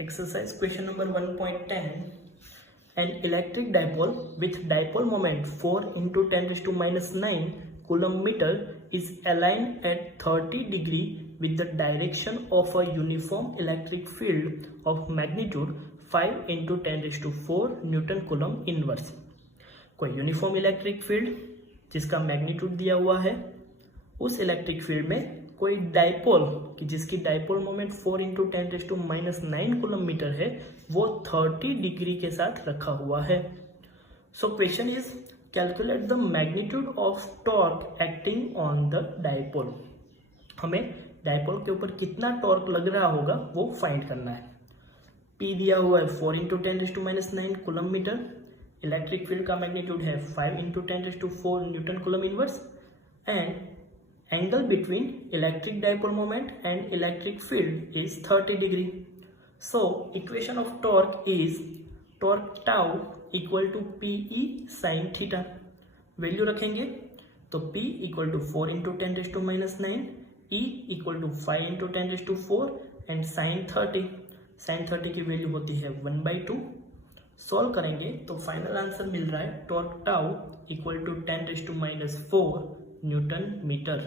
Exercise question number 1.10. An electric dipole with dipole moment 4 into 10 raised to minus 9 coulomb meter is aligned at 30 degree with the direction of a uniform electric field of magnitude 5 into 10 raised to 4 newton coulomb inverse. कोई uniform electric field जिसका magnitude दिया हुआ है, उस electric field में कोई dipole कि जिसकी dipole moment 4 into 10 raise to minus 9 coulomb metre है, वो 30 डिग्री के साथ रखा हुआ है। So question is calculate the magnitude of torque acting on the dipole. हमें डाइपोल के ऊपर कितना टॉर्क लग रहा होगा वो फाइंड करना है। P दिया हुआ है 4 into 10 raise to minus 9 coulomb metre, electric field का मैग्नीट्यूड है 5 into 10 raise to 4 newton coulomb inverse, and angle between electric dipole moment and electric field is 30 degree. So equation of torque is torque tau equal to PE sin theta. Value रखेंगे तो P equal to 4 into 10 raised to minus 9, E equal to 5 into 10 raised to 4 and sin 30. sin 30 की value होती है 1/2। Solve करेंगे तो final answer मिल रहा है torque tau equal to 10 raised to minus 4 newton metre.